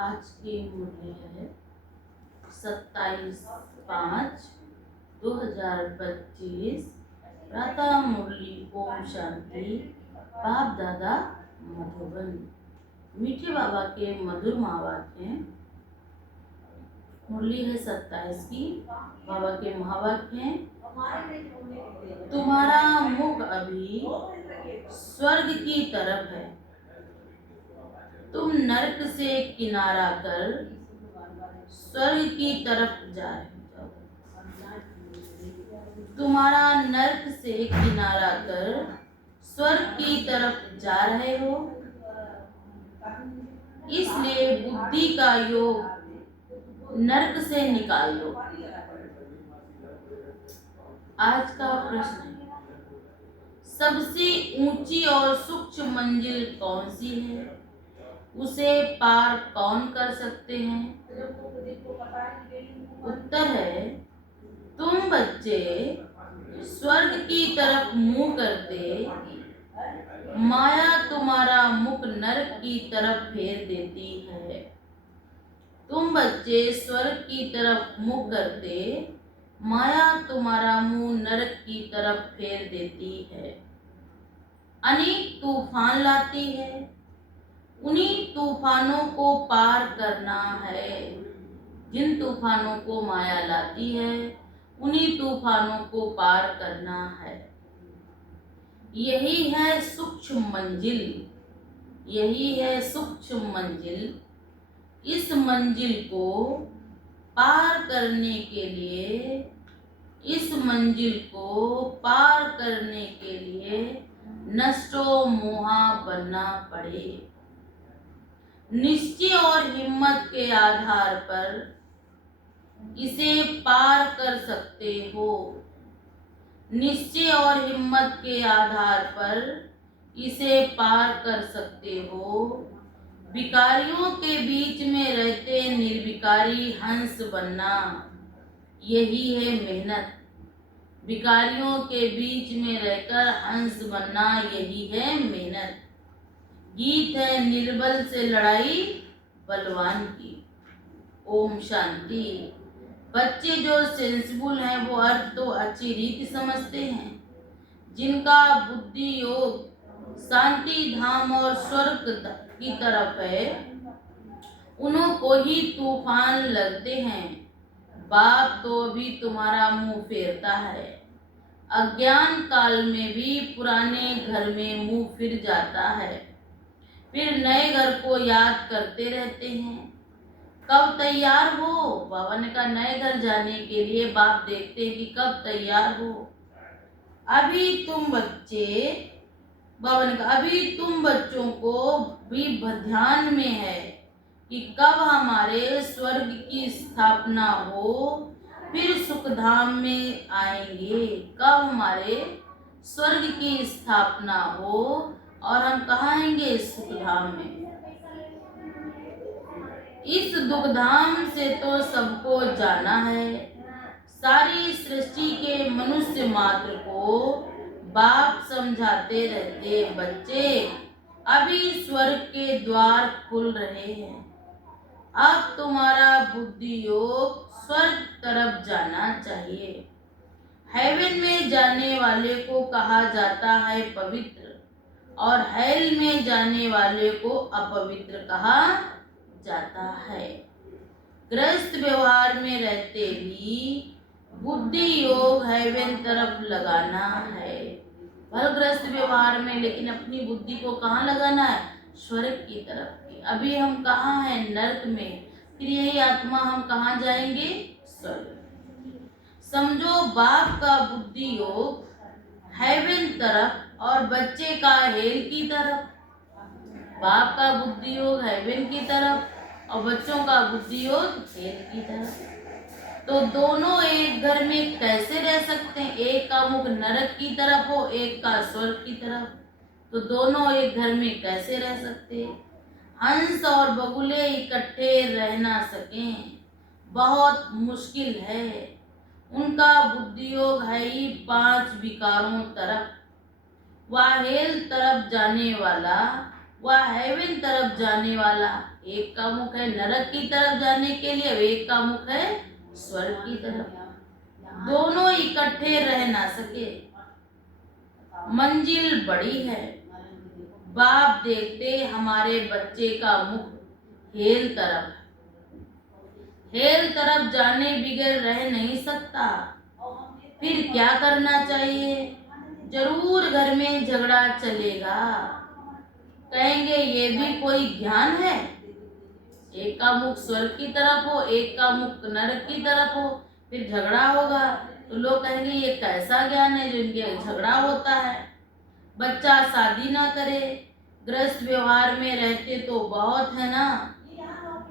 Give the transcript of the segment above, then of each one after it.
आज की मुरली है 27/5/2025। प्रातः मुरली ओम शांति। बाप दादा मधुबन। मीठे बाबा के मधुर महावाक्य हैं। मुरली है 27 की। बाबा के महावाक्य हैं। तुम्हारा मुख अभी स्वर्ग की तरफ है, तुम नरक से किनारा कर स्वर्ग की तरफ जा रहे हो। तुम्हारा नरक से किनारा कर स्वर्ग की तरफ जा रहे हो, इसलिए बुद्धि का योग नरक से निकाल दो। आज का प्रश्न है, सबसे ऊंची और सूक्ष्म मंजिल कौन सी है? उसे पार कौन कर सकते हैं? उत्तर है, तुम बच्चे स्वर्ग की तरफ मुंह करते, माया तुम्हारा मुख नरक की तरफ फेर देती है। तुम बच्चे स्वर्ग की तरफ मुंह करते, माया तुम्हारा मुंह नरक की तरफ फेर देती है। अनेक तूफान लाती है, उन्हीं तूफानों को पार करना है। जिन तूफानों को माया लाती है, उन्हीं तूफानों को पार करना है। यही है सूक्ष्म मंजिल, यही है सूक्ष्म मंजिल। इस मंजिल को पार करने के लिए, इस मंजिल को पार करने के लिए नष्टो मोहा बनना पड़े। निश्चय और हिम्मत के आधार पर इसे पार कर सकते हो। निश्चय और हिम्मत के आधार पर इसे पार कर सकते हो। विकारियों के बीच में रहते निर्विकारी हंस बनना, यही है मेहनत। विकारियों के बीच में रहकर हंस बनना, यही है मेहनत। गीत है निर्बल से लड़ाई बलवान की। ओम शांति। बच्चे जो सेंसिबल हैं वो अर्थ तो अच्छी रीति समझते हैं। जिनका बुद्धि योग शांति धाम और स्वर्ग की तरफ है, उन्हों को ही तूफान लगते हैं। बाप तो अभी तुम्हारा मुंह फेरता है। अज्ञान काल में भी पुराने घर में मुंह फिर जाता है, फिर नए घर को याद करते रहते हैं। कब तैयार हो? बाबा ने कहा नए घर जाने के लिए बाप देखते हैं कि कब तैयार हो। अभी तुम बच्चे, बाबा ने कहा अभी तुम बच्चों को भी ध्यान में है कि कब हमारे स्वर्ग की स्थापना हो, फिर सुखधाम में आएंगे। कब हमारे स्वर्ग की स्थापना हो और हम कहाँ आएंगे? सुखधाम में। इस दुखधाम से तो सबको जाना है। सारी सृष्टि के मनुष्य मात्र को बाप समझाते रहते, बच्चे अभी स्वर्ग के द्वार खुल रहे हैं। अब तुम्हारा बुद्धि योग स्वर्ग तरफ जाना चाहिए। हेवन में जाने वाले को कहा जाता है पवित्र, और हेल में जाने वाले को अपवित्र कहा जाता है। ग्रस्त व्यवहार में रहते भी बुद्धि योग हेवन तरफ लगाना है। भलग्रस्त व्यवहार में, लेकिन अपनी बुद्धि को कहाँ लगाना है? स्वर्ग की तरफ। अभी हम कहाँ हैं? नरक में। फिर यही आत्मा हम कहाँ जाएंगे? स्वर्ग। समझो बाप का बुद्धि योग हेवन तरफ और बच्चे का हेल की तरफ। बाप का बुद्धि योग हेवन की तरफ और बच्चों का बुद्धि योग हेल की तरफ। तो दोनों एक घर में कैसे रह सकते हैं? एक का मुख नरक की तरफ हो, एक का स्वर्ग की तरफ, तो दोनों एक घर में कैसे रह सकते? हंस और बगुले इकट्ठे रह ना सकें, बहुत मुश्किल है। उनका बुद्धि योग है ही 5 विकारों तरफ। वह हेल तरफ जाने वाला वह हेवन तरफ जाने वाला, एक का मुख है नरक की तरफ जाने के लिए, एक का मुख है स्वर्ग की तरफ। दोनों इकट्ठे रह ना सके। मंजिल बड़ी है। बाप देखते हमारे बच्चे का मुख हेल तरफ, हेल तरफ जाने बिगैर रह नहीं सकता। फिर क्या करना चाहिए? जरूर घर में झगड़ा चलेगा। कहेंगे ये भी कोई ज्ञान है? एक का मुख स्वर्ग की तरफ हो, एक का मुख नरक की तरफ हो, फिर झगड़ा होगा। तो लोग कहेंगे ये कैसा ज्ञान है जो इनके झगड़ा होता है। बच्चा शादी ना करे, गृहस्थ व्यवहार में रहते तो बहुत है ना।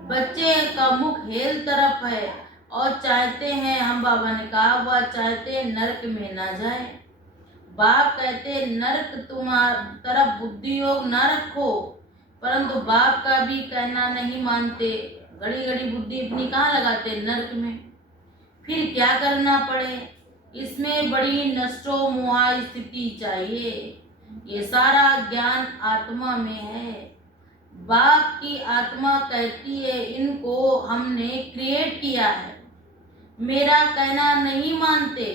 बच्चे का मुख हेल तरफ है और चाहते हैं, हम बाबा ने कहा, वह चाहते हैं नरक में ना जाए। बाप कहते नरक तुम्हारी तरफ बुद्धि योग ना रखो, परंतु बाप का भी कहना नहीं मानते। घड़ी घड़ी बुद्धि अपनी कहाँ लगाते? नरक में। फिर क्या करना पड़े? इसमें बड़ी नष्टो मोहा स्थिति चाहिए। ये सारा ज्ञान आत्मा में है। बाप की आत्मा कहती है इनको हमने क्रिएट किया है, मेरा कहना नहीं मानते।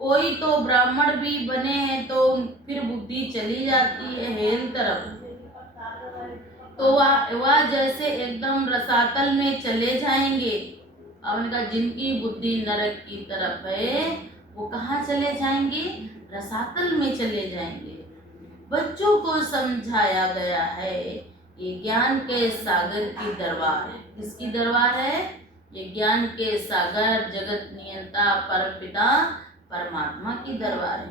कोई तो ब्राह्मण भी बने हैं तो फिर बुद्धि चली जाती है हेल तरफ। तो वह जैसे एकदम रसातल में चले जाएंगे। हमने कहा जिनकी बुद्धि नरक की तरफ है वो कहाँ चले जाएंगे? रसातल में चले जाएंगे। बच्चों को समझाया गया है ये ज्ञान के सागर की दरबार है। किसकी दरबार है? ये ज्ञान के सागर जगत नियंता परमपिता परमात्मा की दरबार है।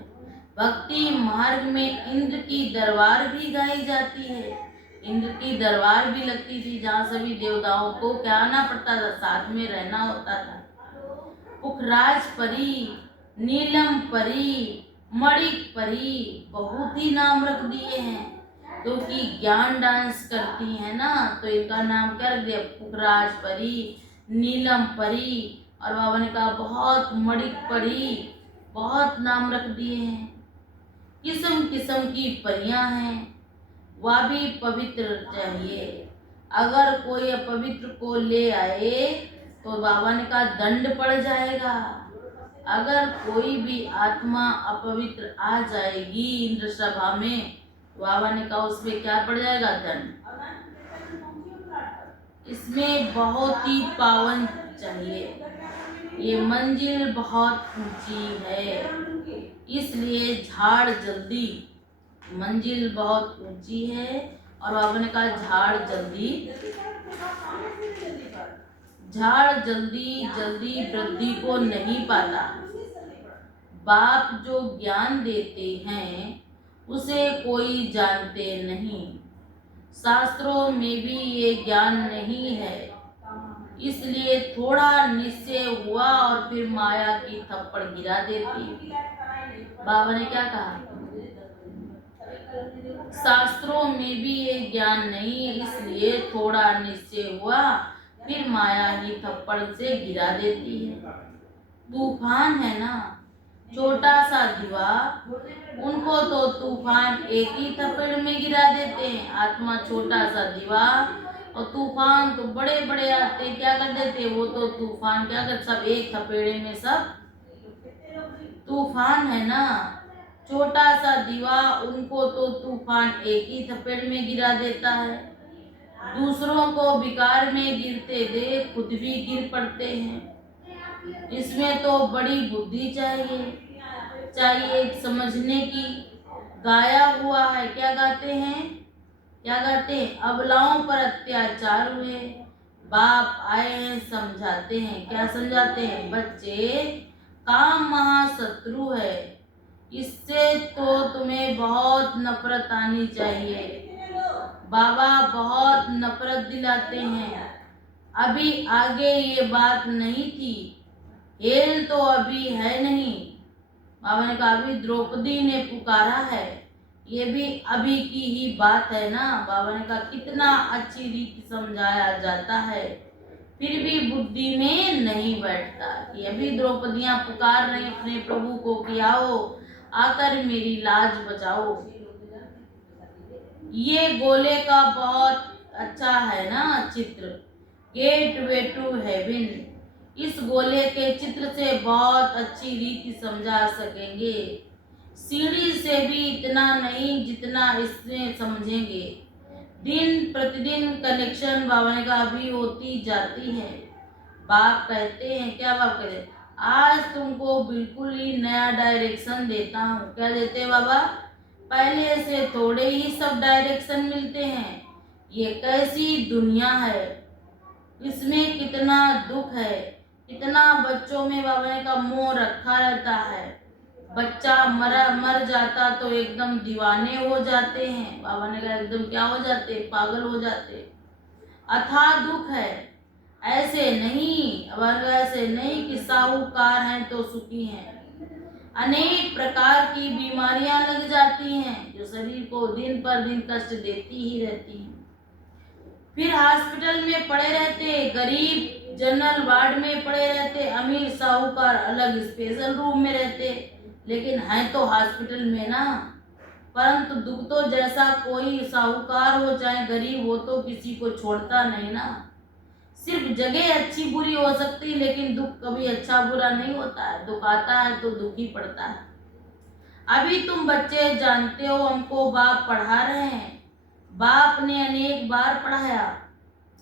भक्ति मार्ग में इंद्र की दरबार भी गाई जाती है। इंद्र की दरबार भी लगती थी जहाँ सभी देवताओं को क्या आना पड़ता था, साथ में रहना होता था। पुखराज परी, नीलम परी, मणिक परी, बहुत ही नाम रख दिए हैं क्योंकि ज्ञान डांस करती है ना, तो इनका नाम क्या रख दिया? पुखराज परी, नीलम परी। और बाबा ने कहा बहुत मणिक परी, बहुत नाम रख दिए हैं। किस्म किस्म की परियां हैं, वह भी पवित्र चाहिए। अगर कोई अपवित्र को ले आए तो बाबा ने कहा दंड पड़ जाएगा। अगर कोई भी आत्मा अपवित्र आ जाएगी इंद्र सभा में, बाबा ने कहा उसमें क्या पड़ जाएगा? दंड। इसमें बहुत ही पावन चाहिए। ये मंजिल बहुत ऊंची है, इसलिए झाड़ जल्दी। मंजिल बहुत ऊंची है और बाबा ने कहा झाड़ जल्दी जल्दी वृद्धि को नहीं पाता। बाप जो ज्ञान देते हैं उसे कोई जानते नहीं। शास्त्रों में भी ये ज्ञान नहीं है, इसलिए थोड़ा निश्चय हुआ और फिर माया की थप्पड़ गिरा देती। बाबा ने क्या कहा? शास्त्रों में भी ये ज्ञान नहीं है, इसलिए थोड़ा निश्चय हुआ फिर माया ही थप्पड़ से गिरा देती है। तूफान है ना, छोटा सा दीवा, उनको तो तूफान एक ही थप्पड़ में गिरा देते हैं। आत्मा छोटा सा दीवा और तूफान तो बड़े बड़े आते, क्या कर देते? वो तो तूफान क्या कर, सब एक थपेड़े में सब तूफान है ना। छोटा सा दीवा, उनको तो तूफान एक ही थपेड़ में गिरा देता है। दूसरों को विकार में गिरते देख खुद भी गिर पड़ते हैं। इसमें तो बड़ी बुद्धि चाहिए समझने की। गाया हुआ है, क्या गाते हैं? क्या गाते हैं? अबलाओं पर अत्याचार हुए, बाप आए हैं समझाते हैं। क्या समझाते हैं? बच्चे काम महाशत्रु है, इससे तो तुम्हें बहुत नफरत आनी चाहिए। बाबा बहुत नफरत दिलाते हैं। अभी आगे ये बात नहीं थी, हेल तो अभी है नहीं। बाबा ने कहा अभी द्रौपदी ने पुकारा है, ये भी अभी की ही बात है ना। बाबा ने कहा कितना अच्छी रीति समझाया जाता है, फिर भी बुद्धि में नहीं बैठता कि अभी द्रौपदियां पुकार रहे अपने प्रभु को कि आओ आकर मेरी लाज बचाओ। ये गोले का बहुत अच्छा है ना चित्र, गेट वे टू हेवन। इस गोले के चित्र से बहुत अच्छी रीति समझा सकेंगे। सीढ़ी से भी इतना नहीं जितना इसमें समझेंगे। दिन प्रतिदिन कनेक्शन भावना का भी होती जाती है। बाप कहते हैं, क्या बाप कहते हैं, आज तुमको बिल्कुल ही नया डायरेक्शन देता हूँ। क्या देते हैं बाबा? पहले से थोड़े ही सब डायरेक्शन मिलते हैं। ये कैसी दुनिया है, इसमें कितना दुख है, कितना बच्चों में बाबा का मोह रखा रहता है। बच्चा मर जाता तो एकदम दीवाने हो जाते हैं। बाबा ने कहा एकदम क्या हो जाते, पागल हो जाते। अथाह दुख है, ऐसे नहीं, अब ऐसे नहीं कि साहूकार हैं तो सुखी हैं। अनेक प्रकार की बीमारियां लग जाती हैं जो शरीर को दिन पर दिन कष्ट देती ही रहती हैं। फिर हॉस्पिटल में पड़े रहते, गरीब जनरल वार्ड में पड़े रहते, अमीर साहूकार अलग स्पेशल रूम में रहते, लेकिन हैं तो हॉस्पिटल में ना। परंतु दुख तो जैसा कोई साहूकार हो चाहे गरीब हो तो किसी को छोड़ता नहीं ना। सिर्फ जगह अच्छी बुरी हो सकती, लेकिन दुख कभी अच्छा बुरा नहीं होता है। दुख आता है तो दुख ही पड़ता है। अभी तुम बच्चे जानते हो हमको बाप पढ़ा रहे हैं। बाप ने अनेक बार पढ़ाया।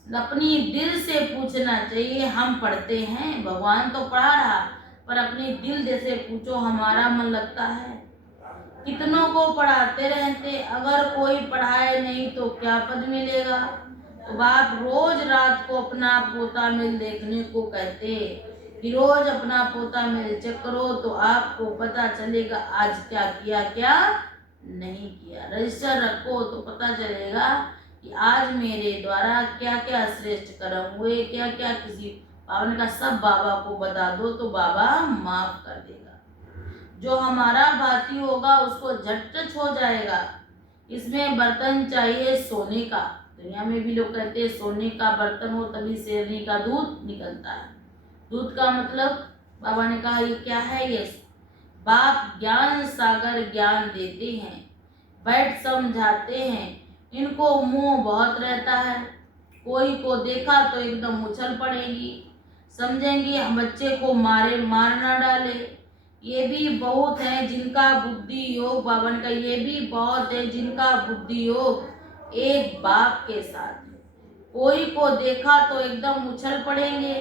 अपनी दिल से पूछना चाहिए, हम पढ़ते हैं, भगवान तो पढ़ा रहा, पर अपनी दिल से पूछो हमारा मन लगता है? कितनों को पढ़ाते रहते, अगर कोई पढ़ाए नहीं तो क्या पद मिलेगा? तो बाप रोज रात को अपना पोता मिल देखने को कहते कि रोज अपना पोता मिल चेक करो तो आपको पता चलेगा आज क्या किया क्या नहीं किया। रजिस्टर रखो तो पता चलेगा कि आज मेरे द्वारा क्या क्या श्रेष्ठ कर्म हुए, क्या क्या किसी पावन का, सब बाबा को बता दो तो बाबा माफ कर देगा। जो हमारा भाती होगा उसको झट हो जाएगा। इसमें बर्तन चाहिए सोने का। दुनिया में भी लोग कहते हैं सोने का बर्तन हो तभी शेरनी का दूध निकलता है। दूध का मतलब बाबा ने कहा ये क्या है? ये बाप ज्ञान सागर ज्ञान देते हैं, बैठ समझाते हैं। इनको मोह बहुत रहता है, कोई को देखा तो एकदम उछल पड़ेगी, समझेंगे हम बच्चे को मारे मार ना डाले। ये भी बहुत है जिनका बुद्धि योग, बावन का ये भी बहुत है जिनका बुद्धि योग एक बाप के साथ है। कोई को देखा तो एकदम उछल पड़ेंगे,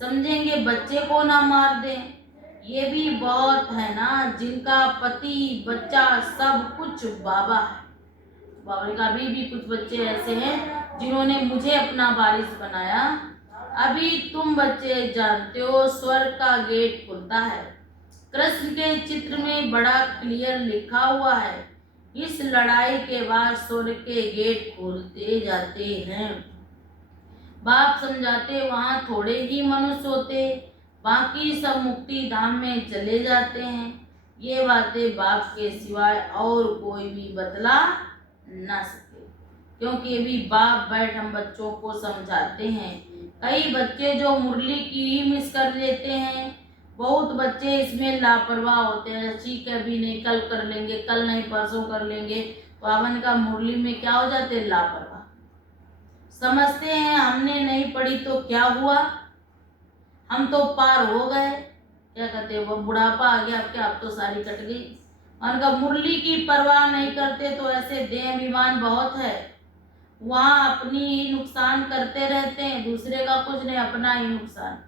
समझेंगे बच्चे को ना मार दें। ये भी बहुत है ना जिनका पति बच्चा सब कुछ बाबा है। बाबा का भी कुछ बच्चे ऐसे हैं जिन्होंने मुझे अपना वारिस बनाया। अभी तुम बच्चे जानते हो स्वर्ग का गेट खुलता है। कृष्ण के चित्र में बड़ा क्लियर लिखा हुआ है, इस लड़ाई के बाद स्वर्ग के गेट खोलते जाते हैं। बाप समझाते वहाँ थोड़े ही मनुष्य होते, बाकी सब मुक्ति धाम में चले जाते हैं। ये बातें बाप के सिवाय और कोई भी बतला ना सके, क्योंकि अभी बाप बैठ हम बच्चों को समझाते हैं। कई बच्चे जो मुरली की ही मिस कर लेते हैं, बहुत बच्चे इसमें लापरवाह होते हैं। ठीक है अभी नहीं, कल कर लेंगे, कल नहीं परसों कर लेंगे। पावन का मुरली में क्या हो जाते हैं? लापरवाह। समझते हैं हमने नहीं पढ़ी तो क्या हुआ, हम तो पार हो गए। क्या कहते हैं वो बुढ़ापा आ गया आपके, आप तो सारी कट गई। उनका मुरली की परवाह नहीं करते तो ऐसे देह अभिमान बहुत है, वहाँ अपनी ही नुकसान करते रहते हैं, दूसरे का कुछ नहीं, अपना ही नुकसान।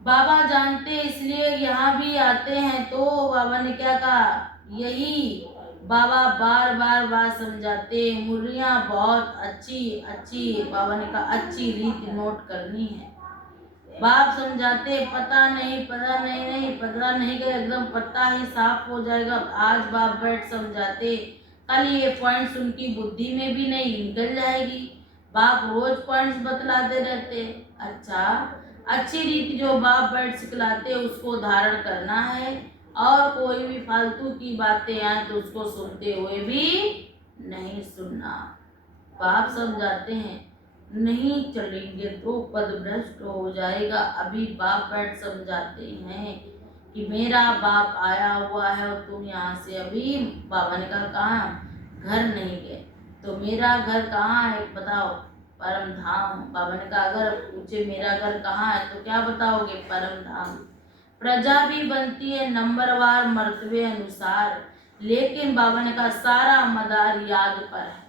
बाबा जानते इसलिए यहाँ भी आते हैं। तो बाबा ने क्या कहा, यही बाबा बार बार बात समझाते। मुरलियाँ बहुत अच्छी अच्छी, बाबा ने कहा अच्छी रीति नोट करनी है। बाप समझाते पता नहीं पता नहीं नहीं पता नहीं कर एकदम पता ही साफ हो जाएगा। आज बाप बैठ समझाते, कल ये पॉइंट्स उनकी बुद्धि में भी नहीं निकल जाएगी। बाप रोज पॉइंट्स बतलाते रहते। अच्छा, अच्छी रीति जो बाप बैठ सिखलाते उसको धारण करना है, और कोई भी फालतू की बातें आए तो उसको सुनते हुए भी नहीं सुनना। बाप समझाते हैं नहीं चलेंगे तो पद भ्रष्ट हो जाएगा। अभी बाप बैठ समझाते हैं कि मेरा बाप आया हुआ है और तुम यहाँ से अभी, बाबा ने कहा घर नहीं गए। तो मेरा घर कहाँ है बताओ? परम धाम। बाबा ने कहा अगर पूछे मेरा घर कहाँ है तो क्या बताओगे? परम धाम। प्रजा भी बनती है नंबरवार मर्तबे अनुसार, लेकिन बाबा ने कहा सारा मदार याद पर है।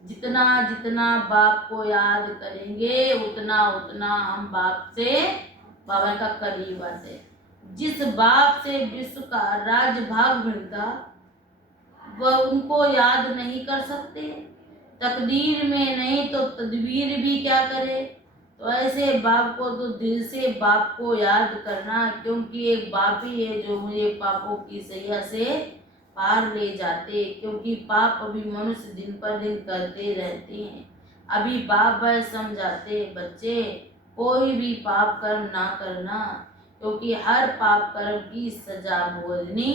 जितना जितना बाप को याद करेंगे उतना उतना हम बाप से, बाबा का करीब आते। जिस बाप से विश्व का राजभाग मिलता वह उनको याद नहीं कर सकते। तकदीर में नहीं तो तदबीर भी क्या करे। तो ऐसे बाप को तो दिल से बाप को याद करना, क्योंकि एक बाप ही है जो मुझे पापों की सैया से पार ले जाते। क्योंकि पाप अभी मनुष्य दिन पर दिन करते रहते हैं। अभी बाप भाई समझाते बच्चे कोई भी पाप कर्म ना करना, क्योंकि हर पाप कर्म की सजा भोगनी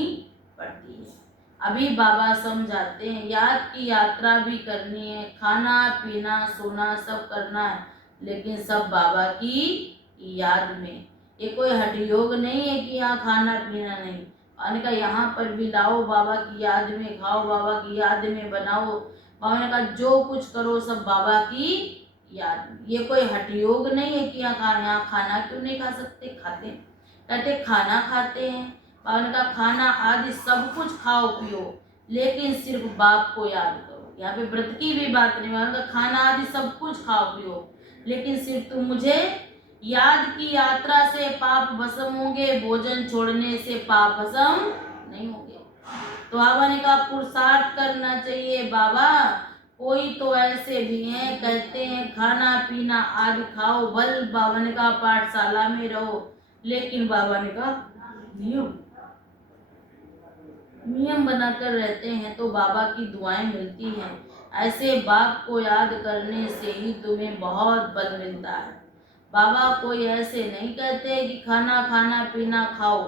पड़ती है। अभी बाबा समझाते हैं याद की यात्रा भी करनी है, खाना पीना सोना सब करना है, लेकिन सब बाबा की याद में। ये कोई हठ योग नहीं है कि यहाँ खाना पीना नहीं। मैंने कहा यहाँ पर भी लाओ बाबा की याद में, खाओ बाबा की याद में, बनाओ। बाबा ने कहा जो कुछ करो सब बाबा की याद में। ये कोई हठ योग नहीं है कि यहाँ खाना क्यों नहीं खा सकते, खाते। कहते खाना खाते हैं। बाबा ने कहा खाना आदि सब कुछ खाओ पियो, लेकिन सिर्फ बाप को याद करो। यहाँ पे व्रत की भी बात नहीं। बाबा ने कहा खाना आदि सब कुछ खाओ पियो, लेकिन सिर्फ तुम मुझे याद की यात्रा से पाप भस्म होंगे, भोजन छोड़ने से पाप भस्म नहीं होंगे। तो बाबा ने कहा पुरुषार्थ करना चाहिए। बाबा कोई तो ऐसे भी हैं कहते हैं खाना पीना आदि खाओ, बल बाबा ने कहा पाठशाला में रहो, लेकिन बाबा ने कहा नियम बनाकर रहते हैं तो बाबा की दुआएं मिलती हैं। ऐसे बाप को याद करने से ही तुम्हें बहुत बल मिलता है। बाबा कोई ऐसे नहीं कहते कि खाना खाना पीना खाओ,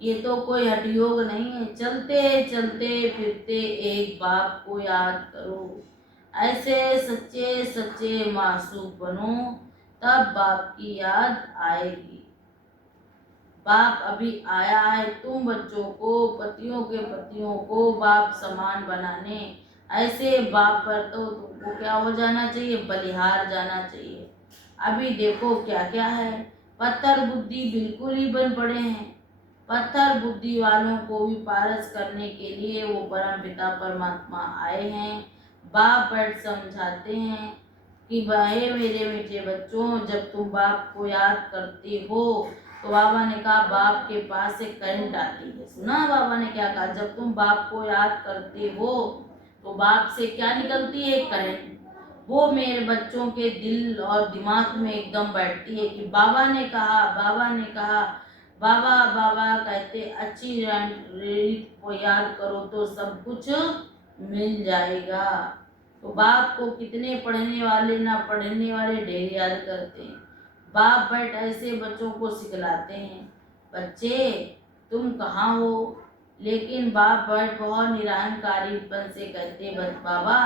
ये तो कोई हठ योग नहीं है। चलते चलते फिरते एक बाप को याद करो, ऐसे सच्चे सच्चे मासूम बनो, तब बाप की याद आएगी। बाप अभी आया है तुम बच्चों को, पतियों के पतियों को बाप समान बनाने। ऐसे बाप पर तो तुमको क्या हो जाना चाहिए, बलिहार जाना चाहिए। अभी देखो क्या क्या है, पत्थर बुद्धि बिल्कुल ही बन पड़े हैं। पत्थर बुद्धि वालों को भी पारस करने के लिए वो परम पिता परमात्मा आए हैं। बाप बैठ समझाते हैं कि भाई मेरे मीठे बच्चों, जब तुम बाप को याद करते हो तो बाबा ने कहा बाप के पास से करंट आती है। सुना बाबा ने क्या कहा, जब तुम बाप को याद करते हो तो बाप से क्या निकलती है, करंट। वो मेरे बच्चों के दिल और दिमाग में एकदम बैठती है कि बाबा ने कहा, बाबा ने कहा। बाबा बाबा कहते अच्छी रीत को याद करो तो सब कुछ मिल जाएगा। तो बाप को कितने पढ़ने वाले ना पढ़ने वाले ढेर याद करते हैं। बाप बैठ ऐसे बच्चों को सिखलाते हैं, बच्चे तुम कहाँ हो, लेकिन बाप बैठ बहुत निरहंकारीपन से कहते बाबा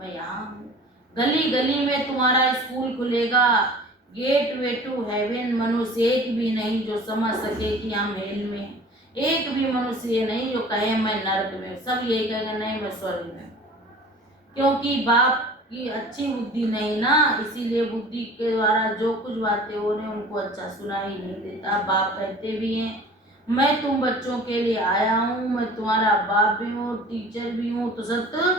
मैं यहाँ हूँ। गली गली में तुम्हारा स्कूल खुलेगा, गेट वे टू हेवन। मनुष्य एक भी नहीं जो समझ सके कि हम हेल में, एक भी मनुष्य नहीं जो कहे मैं नरक में। सब यही कहेंगे नहीं मैं स्वर्ग में, क्योंकि बाप की अच्छी बुद्धि नहीं ना, इसीलिए बुद्धि के द्वारा जो कुछ बातें हो रही उनको अच्छा सुनाई नहीं देता। बाप कहते भी हैं मैं तुम बच्चों के लिए आया हूँ, मैं तुम्हारा बाप भी हूँ, टीचर भी हूँ, तो सत्य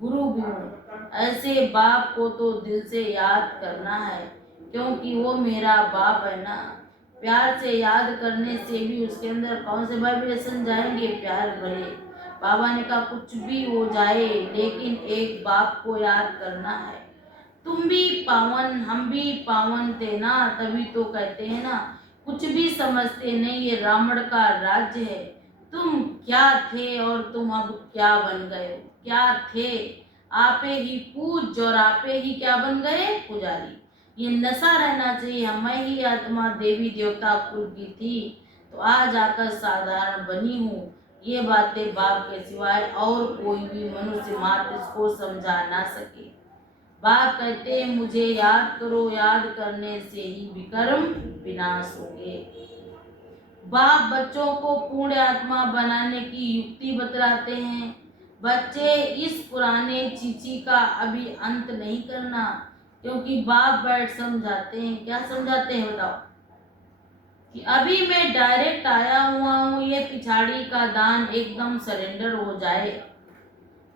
गुरु भी हूँ। ऐसे बाप को तो दिल से याद करना है, क्योंकि वो मेरा बाप है ना। प्यार से याद करने से भी उसके अंदर कौन से वाइब्रेशन जाएंगे, प्यार भरे। बाबा ने कहा कुछ भी हो जाए लेकिन एक बाप को याद करना है। तुम भी पावन हम भी पावन थे ना, तभी तो कहते हैं ना कुछ भी समझते नहीं, ये रावण का राज्य है। तुम क्या थे और तुम अब क्या बन गए, क्या थे आपे ही पूज और आपे ही क्या बन गए, पुजारी। ये नशा रहना चाहिए, मैं ही आत्मा देवी देवता कुल की थी तो आज आकर साधारण बनी हूँ। ये बातें बाप के सिवाय और कोई भी मनुष्य मात्र इसको समझा ना सके। बाप कहते मुझे याद करो, याद करने से ही विकर्म विनाश होंगे। बाप बच्चों को पूर्ण आत्मा बनाने की युक्ति बतलाते हैं। बच्चे इस पुराने चीची का अभी अंत नहीं करना, क्योंकि बाप बैठ समझाते हैं। क्या समझाते हैं बताओ? कि अभी मैं डायरेक्ट आया हुआ हूँ, ये पिछाड़ी का दान एकदम सरेंडर हो जाए।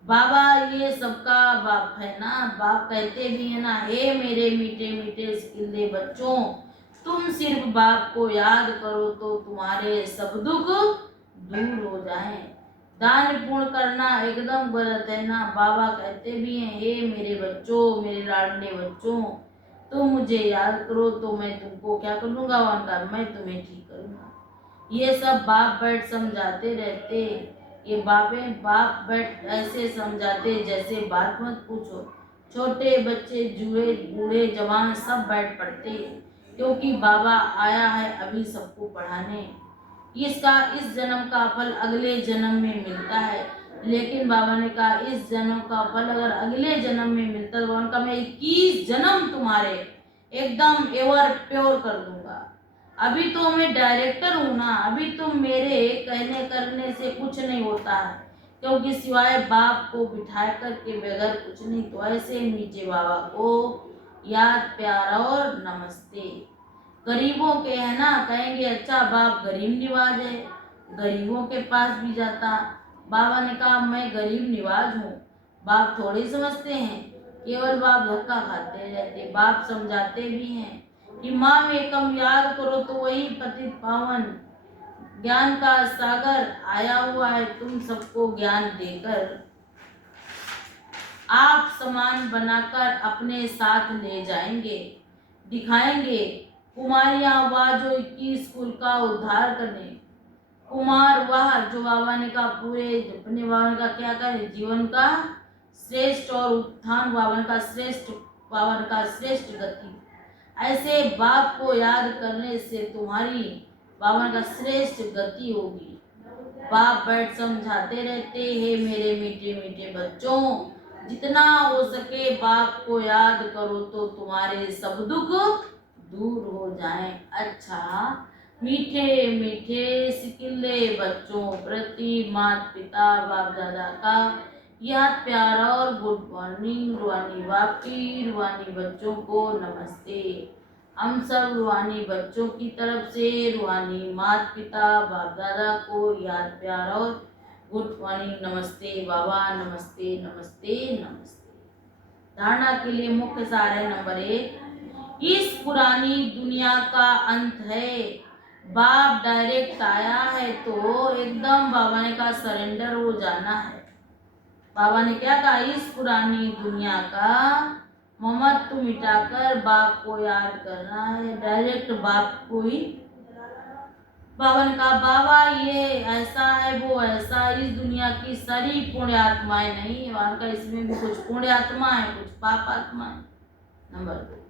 बाबा ये सबका बाप है ना, बाप कहते भी है ना, हे मेरे मीठे मीठे सिकिल्ले बच्चों, तुम सिर्फ बाप को याद करो तो तुम्हारे सब दुख दूर हो जाएं। दान पुण्य करना एकदम गलत है ना। बाबा कहते भी हैं, हे मेरे बच्चों, मेरे लाडले बच्चों, तुम मुझे याद करो तो मैं तुमको क्या करूँगा, उनका मैं तुम्हें ठीक करूँगा। ये सब बाप बैठ समझाते रहते। ये बाप बैठ ऐसे समझाते जैसे बात मत पूछो। छोटे बच्चे, जुए बूढ़े जवान सब बैठ पढ़ते, क्योंकि बाबा आया है अभी सबको पढ़ाने। इसका इस जन्म का फल अगले जन्म में मिलता है, लेकिन बाबा ने कहा इस जन्म का फल अगर अगले जन्म में मिलता है तो उनका मैं 21 जन्म तुम्हारे एकदम एवर प्योर कर दूंगा। अभी तो मैं डायरेक्टर हूँ ना, अभी तुम मेरे कहने करने से कुछ नहीं होता है, क्योंकि सिवाय बाप को बिठा करके बगैर कुछ नहीं। तो ऐसे मीठे बाबा को याद, प्यार और नमस्ते। गरीबों के है ना, कहेंगे अच्छा बाप गरीब निवाज है, गरीबों के पास भी जाता। बाबा ने कहा मैं गरीब निवाज हूँ। बाप थोड़ी समझते हैं, केवल बाप धक्का खाते रहते। बाप समझाते भी हैं कि माँ एकम याद करो तो वही पतित पावन ज्ञान का सागर आया हुआ है तुम सबको ज्ञान देकर, आप समान बनाकर अपने साथ ले जाएंगे, दिखाएंगे। कुमारियां वह जो 21 कुल का उद्धार करने, कुमार वह जो बाबा ने कहा पूरे अपने बाबा ने कहा क्या करे, जीवन का श्रेष्ठ और उत्थान, बाबा का श्रेष्ठ गति। ऐसे बाप को याद करने से तुम्हारी बाबा का श्रेष्ठ गति होगी। बाप बैठ समझाते रहते हैं, मेरे मीठे मीठे बच्चों, जितना हो सके बाप को याद करो तो तुम्हारे सब दुख दूर हो जाएं। अच्छा मीठे मीठे सिकिल्ले बच्चों प्रति माता पिता बाप दादा का यह प्यारा और गुड मॉर्निंग। रूहानी बाप की रूहानी बच्चों को नमस्ते। हम सब रूहानी बच्चों की तरफ से रूहानी माता पिता बाप दादा को याद, प्यार और गुड मॉर्निंग, नमस्ते बाबा, नमस्ते नमस्ते नमस्ते। धारणा के लिए मुख्य सार है नंबर 1, इस पुरानी दुनिया का अंत है। बाप डायरेक्ट आया है तो एकदम बाबा ने कहा सरेंडर हो जाना है। बाबा ने क्या कहा, इस पुरानी दुनिया का ममत्व मिटाकर बाप को याद करना है, डायरेक्ट बाप को ही। बाबा ने कहा बाबा ये ऐसा है वो ऐसा, इस दुनिया की सारी पुण्य आत्माएं नहीं है, वहां का इसमें भी कुछ पुण्य आत्मा है कुछ पाप आत्मा है। नंबर 2,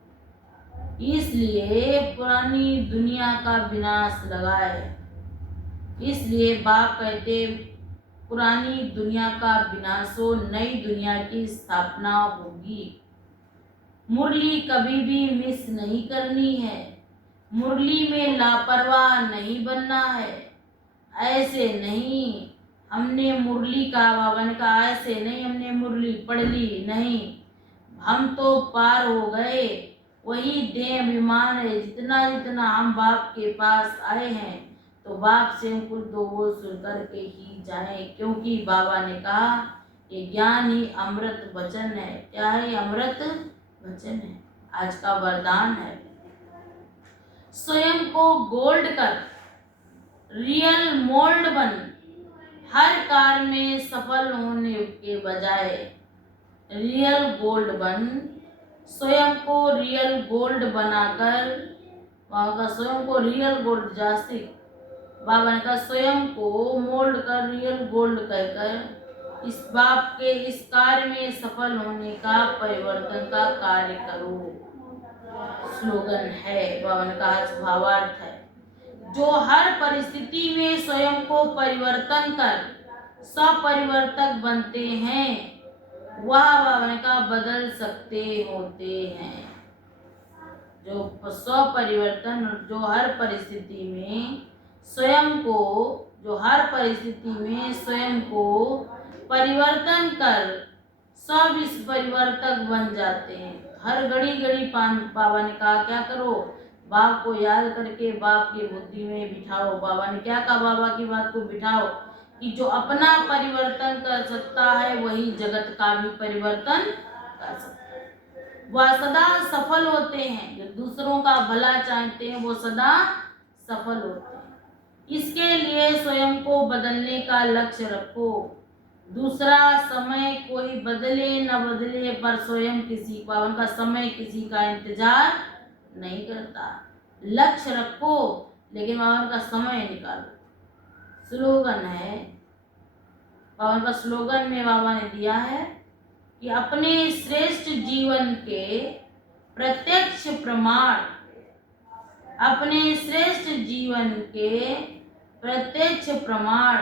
इसलिए पुरानी दुनिया का विनाश लगा है। इसलिए बाप कहते पुरानी दुनिया का विनाश हो, नई दुनिया की स्थापना होगी। मुरली कभी भी मिस नहीं करनी है, मुरली में लापरवाह नहीं बनना है। ऐसे नहीं हमने मुरली का, बाबा ने कहा ऐसे नहीं हमने मुरली पढ़ ली, नहीं, हम तो पार हो गए। वही देह अभिमान है, जितना जितना हम बाप के पास आए हैं तो बाप से हम कुछ दो वो सुन करके ही जाए, क्योंकि बाबा ने कहा ये ज्ञान ही अमृत वचन है। क्या है? अमृत वचन है, आज का वरदान है। स्वयं को गोल्ड कर रियल मोल्ड बन, हर कार्य में सफल होने के बजाय रियल गोल्ड बन। स्वयं को रियल गोल्ड बनाकर, बाबा का स्वयं को रियल गोल्ड जास्ती, बाबा ने कहा स्वयं को मोल्ड कर रियल गोल्ड कहकर इस बाप के इस कार्य में सफल होने का, परिवर्तन का कार्य करो, स्लोगन है। बाबा ने कहा भावार्थ है, जो हर परिस्थिति में स्वयं को परिवर्तन कर सपरिवर्तक बनते हैं वह बाबा ने कहा बदल सकते होते हैं। जो स्वपरिवर्तन, जो हर परिस्थिति में स्वयं को, जो हर परिस्थिति में स्वयं को परिवर्तन कर सब इस परिवर्तक बन जाते हैं। हर घड़ी घड़ी बाबा ने कहा क्या करो, बाप को याद करके बाप की बुद्धि में बिठाओ। बाबा ने क्या कहा, बाबा की बात को बिठाओ कि जो अपना परिवर्तन कर सकता है वही जगत का भी परिवर्तन कर सकता है। वह सदा सफल होते हैं, जो दूसरों का भला चाहते हैं वो सदा सफल होते हैं। इसके लिए स्वयं को बदलने का लक्ष्य रखो। दूसरा समय कोई बदले न बदले पर स्वयं किसी का, उनका समय किसी का इंतजार नहीं करता। लक्ष्य रखो लेकिन बाबा का समय निकालो। स्लोगन है बाबा का, स्लोगन में बाबा ने दिया है कि अपने श्रेष्ठ जीवन के प्रत्यक्ष प्रमाण, अपने श्रेष्ठ जीवन के प्रत्यक्ष प्रमाण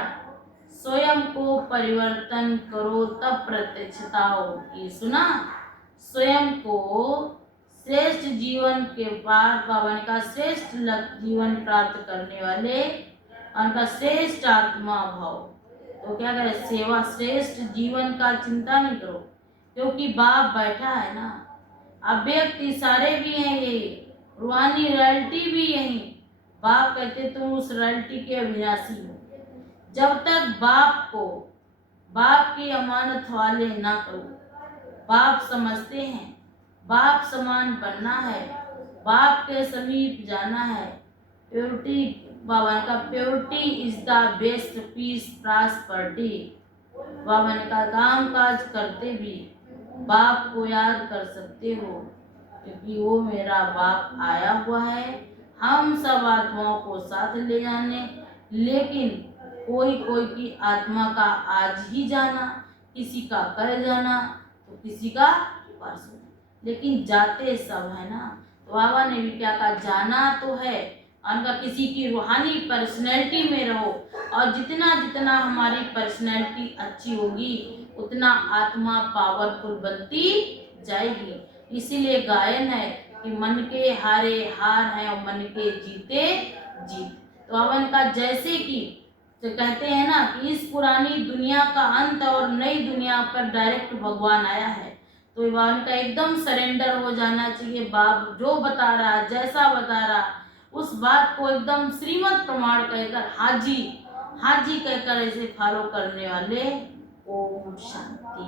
स्वयं को परिवर्तन करो तब प्रत्यक्षता होगी। सुना, स्वयं को श्रेष्ठ जीवन के बाद बाबा ने कहा श्रेष्ठ जीवन प्राप्त करने वाले उनका श्रेष्ठ आत्मा भाव। तो क्या करें, सेवा, श्रेष्ठ जीवन का चिंता नहीं करो क्योंकि बाप बैठा है ना। अव्यक्त इशारे भी हैं, ये रूहानी रॉयल्टी भी यही। बाप कहते तुम उस रॉयल्टी के अविनाशी हो। जब तक बाप को बाप की अमानत वाले ना करो, बाप समझते हैं बाप समान बनना है, बाप के समीप जाना है। प्योरिटी, बाबा का purity is the best peace prosperity. बाबा ने कहा काम काज करते भी बाप को याद कर सकते हो क्योंकि वो मेरा बाप आया हुआ है हम सब आत्माओं को साथ ले जाने। लेकिन कोई कोई की आत्मा का आज ही जाना, किसी का कल जाना तो किसी का परसों, लेकिन जाते सब है ना। तो बाबा ने भी क्या कहा, जाना तो है, उनका किसी की रूहानी पर्सनैलिटी में रहो और जितना जितना हमारी पर्सनैलिटी अच्छी होगी उतना आत्मा पावरफुल बनती जाएगी। इसीलिए गायन है कि मन के हारे हार है और मन के जीते जीत। तो बाबा का जैसे कि तो कहते हैं ना कि इस पुरानी दुनिया का अंत और नई दुनिया पर डायरेक्ट भगवान आया है, तो बाबा का एकदम सरेंडर हो जाना चाहिए। बाप जो बता रहा, जैसा बता रहा, उस बात को एकदम श्रीमत प्रमाण कहकर हाजी हाजी कहकर ऐसे फॉलो करने वाले। ओम शांति।